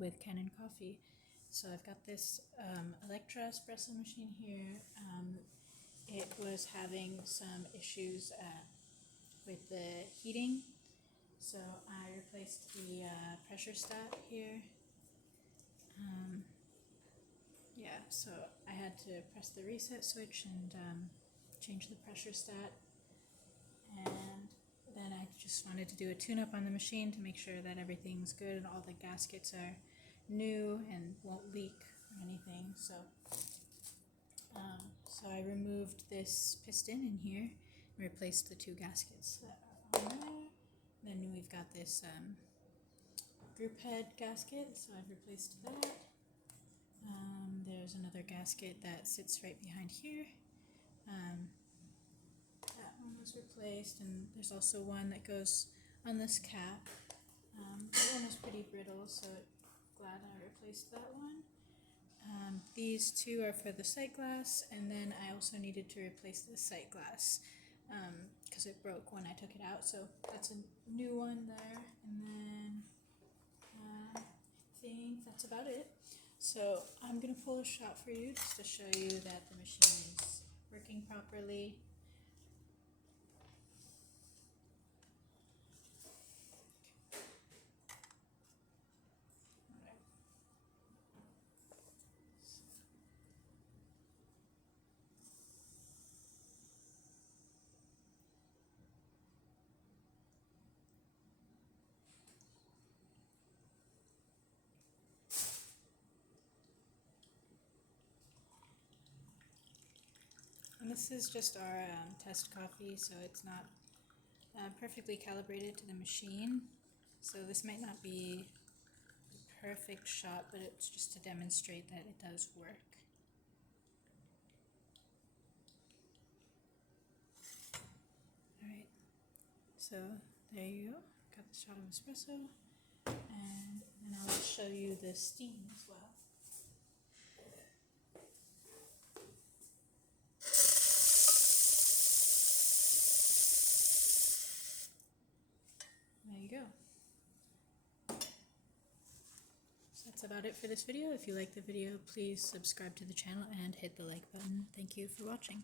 with Canon coffee. So I've got this Elektra espresso machine here. It was having some issues with the heating, so I replaced the pressure stat here. Yeah, so I had to press the reset switch and change the pressure stat, and then I just wanted to do a tune-up on the machine to make sure that everything's good and all the gaskets are new and won't leak or anything. So I removed this piston in here and replaced the two gaskets that are on there. Then we've got this group head gasket, so I've replaced that. There's another gasket that sits right behind here. That one was replaced, and there's also one that goes on this cap. That one was pretty brittle, so glad I replaced that one. These two are for the sight glass, and then I also needed to replace the sight glass because it broke when I took it out, so that's a new one there. And then I think that's about it. So I'm going to pull a shot for you just to show you that the machine is working properly. And this is just our test coffee, so it's not perfectly calibrated to the machine. So this might not be the perfect shot, but it's just to demonstrate that it does work. Alright, so there you go. Got the shot of espresso, and then I'll show you the steam as well. There you go. So that's about it for this video. If you like the video, please subscribe to the channel and hit the like button. Thank you for watching.